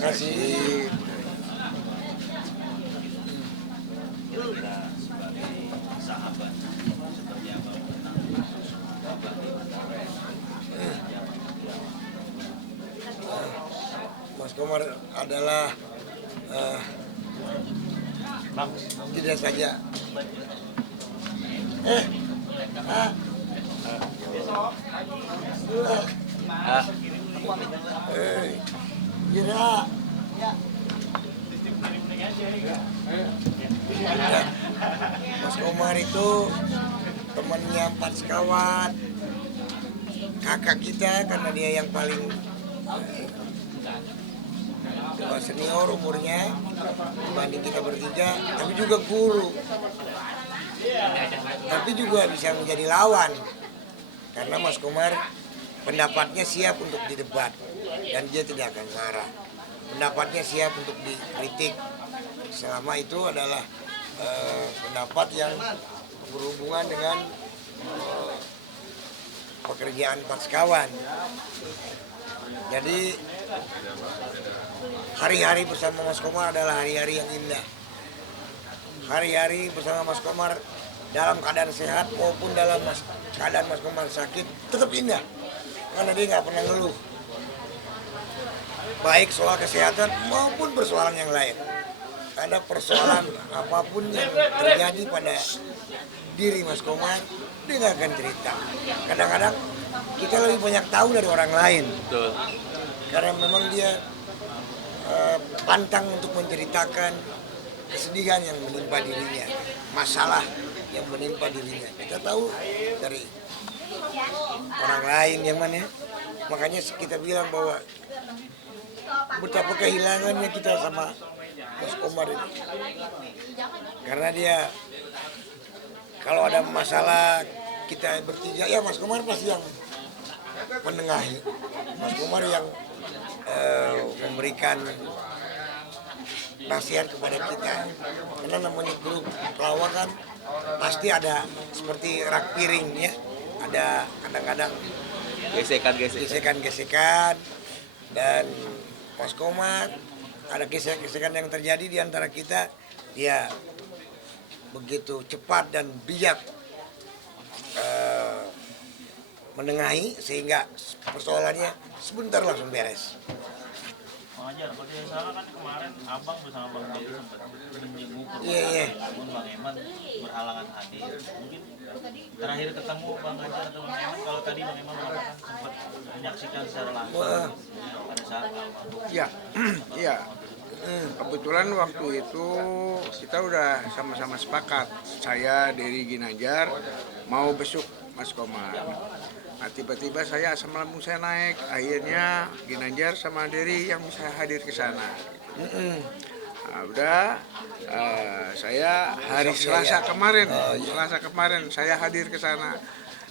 kasih. Kira-kira sebagai sahabat seperti apa Bapak di Mapolres? Mas Komar adalah tidak saja kira Mas Komar itu temannya Pak Sekawan, kakak kita karena dia yang paling senior umurnya dibanding kita bertiga, tapi juga guru, tapi juga bisa menjadi lawan karena Mas Komar pendapatnya siap untuk didebat dan dia tidak akan marah, pendapatnya siap untuk dikritik selama itu adalah pendapat yang berhubungan dengan pekerjaan Pak Sekawan. Jadi hari-hari bersama Mas Komar adalah hari-hari yang indah. Hari-hari bersama Mas Komar dalam keadaan sehat maupun dalam keadaan Mas Komar sakit tetap indah. Karena dia nggak pernah ngeluh. Baik soal kesehatan maupun persoalan yang lain. Ada persoalan apapun yang terjadi pada diri Mas Komar, dia nggak akan cerita. Kadang-kadang kita lebih banyak tahu dari orang lain. Betul. Karena memang dia pantang untuk menceritakan kesedihan yang menimpa dirinya, masalah yang menimpa dirinya. Kita tahu dari orang lain yang mana, makanya kita bilang bahwa betapa kehilangannya kita sama Mas Komar ini. Karena dia kalau ada masalah kita bertiga, ya Mas Komar pasti yang menengahi. Mas Komar yang memberikan nasihat kepada kita. Karena namanya grup pelawak kan pasti ada seperti rak piring ya. Ada kadang-kadang gesekan-gesekan dan Mas Komar ada gesekan yang terjadi di antara kita, dia begitu cepat dan bijak menengahi sehingga persoalannya sebentar langsung beres. Mengajar, kalau tidak salah kan kemarin Abang bersama Bang Dedi sempat menjenguk namun Bang Eman berhalangan hadir. Mungkin terakhir ketemu Bang Ajar atau Bang Eman, kalau tadi Bang Eman mengatakan sempat menyaksikan secara langsung pada saat almarhum. Iya. Kebetulan waktu itu kita udah sama-sama sepakat, saya Dery Ginanjar mau besuk Mas Komar. Nah, tiba-tiba saya asam lambung saya naik, akhirnya Ginanjar sama Dery yang bisa hadir ke sana. Nah, udah saya hari Selasa kemarin saya hadir ke sana.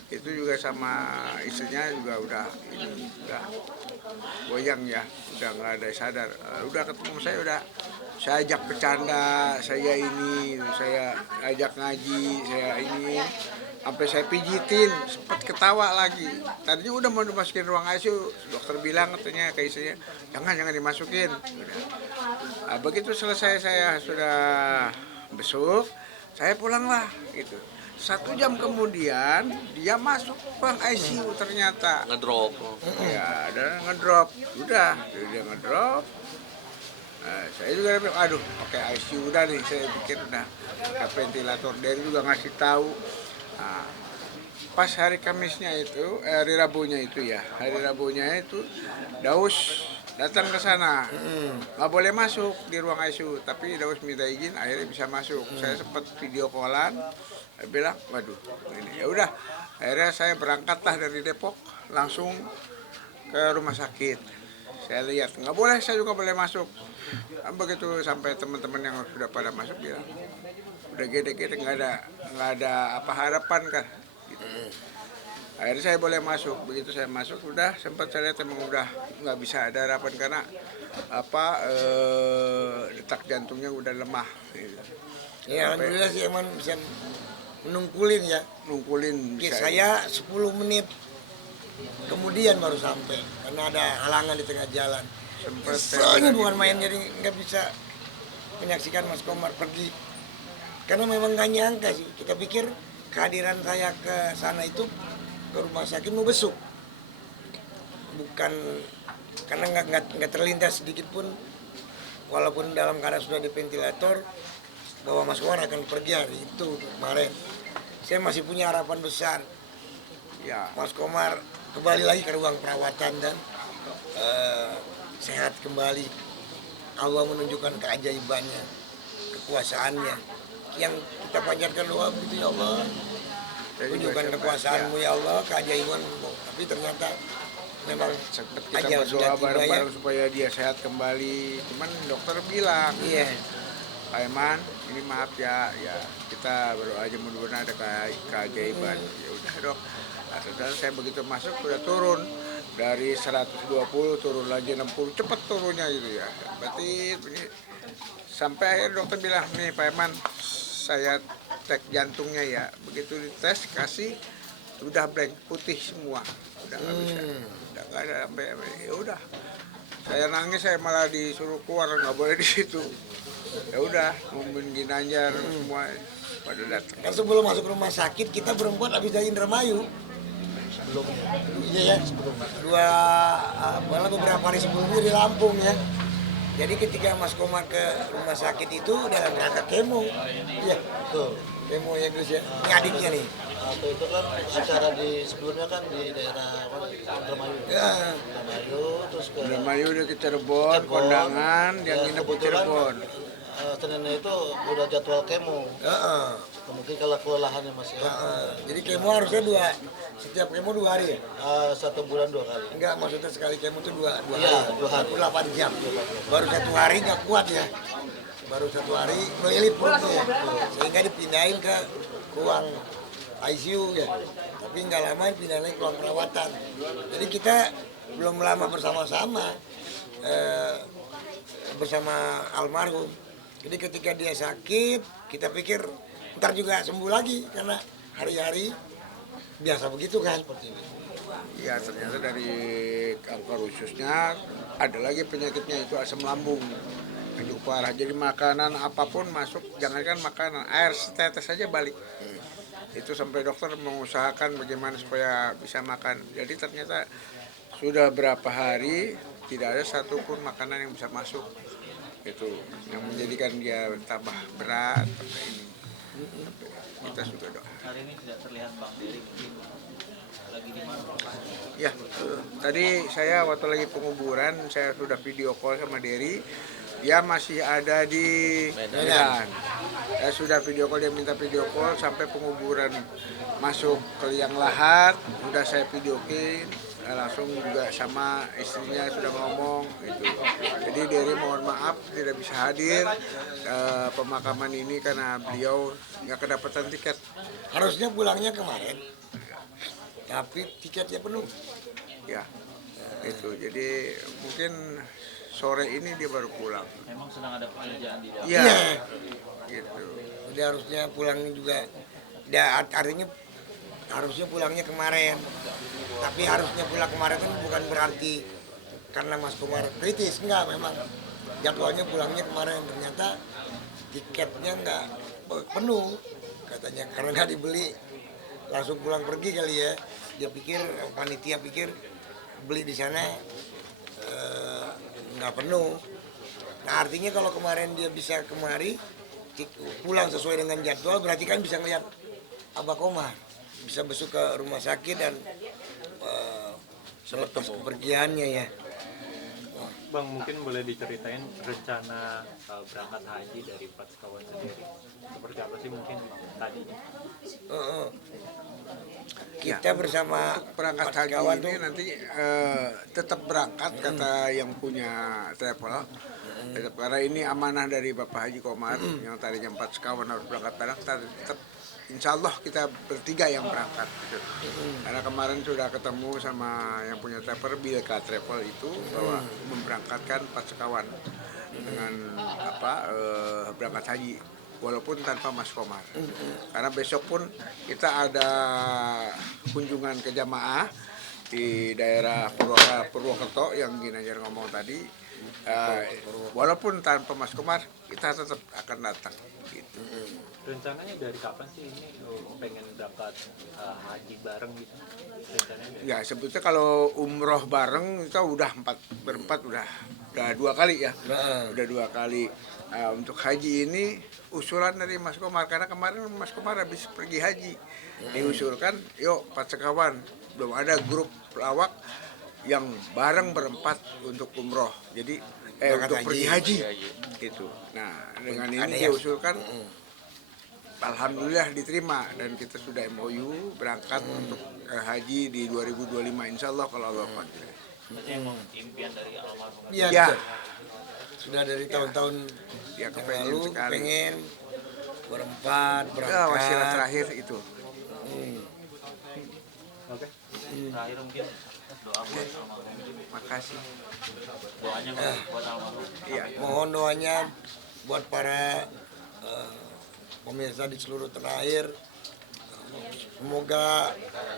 Itu juga sama istrinya juga udah goyang ya, udah nggak ada sadar. Udah ketemu saya ajak bercanda, saya ajak ngaji, saya ini sampai saya pijitin, sempat ketawa lagi. Tadinya udah mau dimasukin ruang ICU, dokter bilang katanya ke istrinya jangan dimasukin. Nah, begitu selesai saya sudah besuk, saya pulanglah gitu. 1 jam kemudian dia masuk ruang ICU ternyata Ngedrop. ya, dan ngedrop. Udah dia ngedrop. Nah, saya juga bilang aduh oke, ICU udah nih, saya pikir udah ke ventilator. Dari juga ngasih tahu. Nah, pas hari Kamisnya itu hari Rabunya itu Daus datang ke sana, nggak boleh masuk di ruang ICU, tapi Daus minta izin, akhirnya bisa masuk. Saya sempat video callan, saya bilang, waduh, ini ya udah. Akhirnya saya berangkatlah dari Depok langsung ke rumah sakit. Saya lihat nggak boleh, saya juga boleh masuk. Nah, begitu sampai teman-teman yang sudah pada masuk bilang, udah gede-gede nggak ada apa harapan kan. Gitu. Akhirnya saya boleh masuk. Begitu saya masuk, udah sempat saya lihat emang udah nggak bisa ada harapan karena detak jantungnya udah lemah. Gitu. Ya alhamdulillah sih emang bisa nungkulin ya. Bisa. Saya 10 menit kemudian baru sampai karena ada halangan di tengah jalan. Sempat Soalnya bukan main, jadi nggak bisa menyaksikan Mas Komar pergi. Karena memang nggak nyangka sih. Kita pikir kehadiran saya ke sana itu ke rumah sakit mau besuk. Bukan karena nggak terlintas sedikit pun, walaupun dalam keadaan sudah di ventilator, bahwa Mas Komar akan pergi hari itu kemarin. Saya masih punya harapan besar. Ya, Mas Komar kembali lagi ke ruang perawatan dan sehat kembali. Allah menunjukkan keajaibannya, kekuasaannya yang kita panjatkan doa begitu, ya Allah. saya juga Tunjukkan sempat, kekuasaanmu ya Allah, keajaibanmu. Tapi ternyata memang sempat kita ajal sudah berdoa tiba ya. bareng-bareng supaya dia sehat kembali. Cuman dokter bilang, Iya. Pak Eman, ini maaf ya, kita berdoa aja mudah-mudahan ada keajaiban. Ya udah dok. Nah, saudara saya begitu masuk sudah turun dari 120 turun lagi 60, cepat turunnya gitu ya. Berarti sampai akhirnya dokter bilang, nih Pak Eman, saya cek jantungnya ya. Begitu dites kasih udah blank, putih semua, udah nggak bisa, udah nggak ada sampai ya udah. Saya nangis, saya malah disuruh keluar, nggak boleh di situ. Ya udah, nungguin Ginanjar semua pada datang. Kan sebelum masuk rumah sakit kita berempat habis dari Indramayu. Iya ya, beberapa hari sebelumnya di Lampung ya. Jadi ketika Mas Komar ke rumah sakit itu dalam rangka kemo. Iya, Betul. kemo ya Gus ya. Ini adiknya nih. Atau itu kan acara di sebelumnya kan di daerah apa? Indramayu. Ya. Indramayu terus ke Indramayu udah ke Cirebon, kondangan, yang nginep di kebetulan, Cirebon. Seninnya itu udah jadwal kemo. Heeh. Mungkin kalau kelelahannya masih Jadi kemo harusnya setiap kemo 2 hari ya? 1 bulan 2 kali. Enggak, maksudnya sekali kemo itu dua Iya, hari. 2 hari. 8 jam. Baru 1 hari nggak kuat ya. Baru 1 hari melilit perutnya ya. Sehingga dipindahin ke ruang ICU ya. Tapi nggak lama pindahin ke ruang perawatan. Jadi kita belum lama bersama-sama bersama almarhum. Jadi ketika dia sakit, kita pikir ntar juga sembuh lagi karena hari-hari biasa begitu kan. Ya ternyata dari kanker ususnya ada lagi penyakitnya, itu asam lambung yang cukup parah. Jadi makanan apapun masuk, jangankan makanan, air setetes saja balik. Itu sampai dokter mengusahakan bagaimana supaya bisa makan. Jadi ternyata sudah berapa hari tidak ada satupun makanan yang bisa masuk. Itu yang menjadikan dia tambah berat sampai ini. Kita sudah doa. Hari ini tidak terlihat Bang Dery, mungkin lagi di mana Pak? Ya, tadi saya waktu lagi penguburan, saya sudah video call sama Dery. Dia masih ada di Medan. Saya sudah video call, dia minta video call sampai penguburan masuk ke liang lahat, sudah saya videokin. Langsung juga sama istrinya sudah ngomong gitu. Jadi Dery mohon maaf tidak bisa hadir pemakaman ini karena beliau nggak kedapatan tiket. Harusnya pulangnya kemarin, tapi tiketnya penuh. Ya, itu. Jadi mungkin sore ini dia baru pulang. Memang sedang ada pekerjaan di dalam. Iya, gitu. Jadi harusnya pulangnya juga, artinya harusnya pulangnya kemarin. Tapi harusnya pulang kemarin kan bukan berarti karena Mas Komar kritis, enggak, memang jadwalnya pulangnya kemarin. Ternyata tiketnya enggak penuh katanya karena nggak dibeli, langsung pulang pergi kali ya. Dia pikir, panitia pikir beli di sana nggak penuh. Nah artinya kalau kemarin dia bisa kemari pulang sesuai dengan jadwal, berarti kan bisa ngeliat Abah Komar, bisa besok ke rumah sakit dan selepas kepergiannya ya. Bang, mungkin boleh diceritain rencana berangkat haji dari Pak Sekawan sendiri. Seperti apa sih mungkin tadinya? Kita bersama Untuk berangkat Pak haji Sekawan ini tuh nanti tetap berangkat kata yang punya travel. Karena ini amanah dari Bapak Haji Komar yang tadinya 4 sekawan harus berangkat bareng, tetap insya Allah kita bertiga yang berangkat. Gitu. Karena kemarin sudah ketemu sama yang punya travel, Bilka Travel itu bahwa memberangkatkan 4 sekawan dengan berangkat haji walaupun tanpa Mas Komar. Karena besok pun kita ada kunjungan ke jamaah di daerah Purwokerto yang Ginanjar ngomong tadi, walaupun tanpa Mas Komar kita tetap akan datang gitu. Rencananya dari kapan sih ini pengen berangkat haji bareng gitu? Rencananya dari Ya sebetulnya kalau umroh bareng kita udah berempat udah 2 kali ya, udah 2 kali. Untuk haji ini usulan dari Mas Komar karena kemarin Mas Komar habis pergi haji, diusulkan yuk 4 sekawan, belum ada grup pelawak yang bareng berempat untuk umroh, jadi Berangkat untuk pergi haji haji. gitu. Nah dengan Ada ini yang- diusulkan, alhamdulillah diterima dan kita sudah MOU berangkat untuk haji di 2025 insya Allah kalau Allah panggil. Berarti emang impian dari almarhum. Iya, Ya. betul. Sudah dari tahun-tahun Ya, yang kepengen lalu sekali. pengen berempat Ya, berangkat. wasilah terakhir itu. Oke. Terakhir mungkin doa buat almarhum. Makasih. Doanya buat almarhum. Iya. Mohon doanya buat para pemirsa di seluruh tanah air. Semoga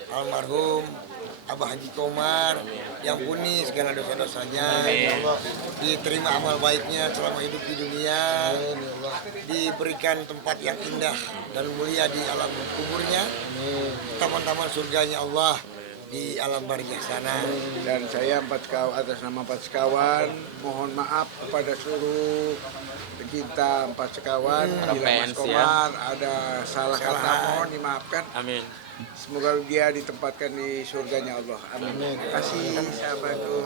almarhum Abah Haji Komar yang puni segala dosa-dosanya, diterima amal baiknya selama hidup di dunia, diberikan tempat yang indah dan mulia di alam kuburnya, taman-taman surganya Allah di alam barzakh sana. Dan saya atas nama 4 sekawan mohon maaf kepada seluruh pecinta 4 sekawan. Bila Mas Komar ada salah kata mohon dimaafkan. Amin. Semoga dia ditempatkan di surganya Allah. Amin. Terima kasih sahabatku.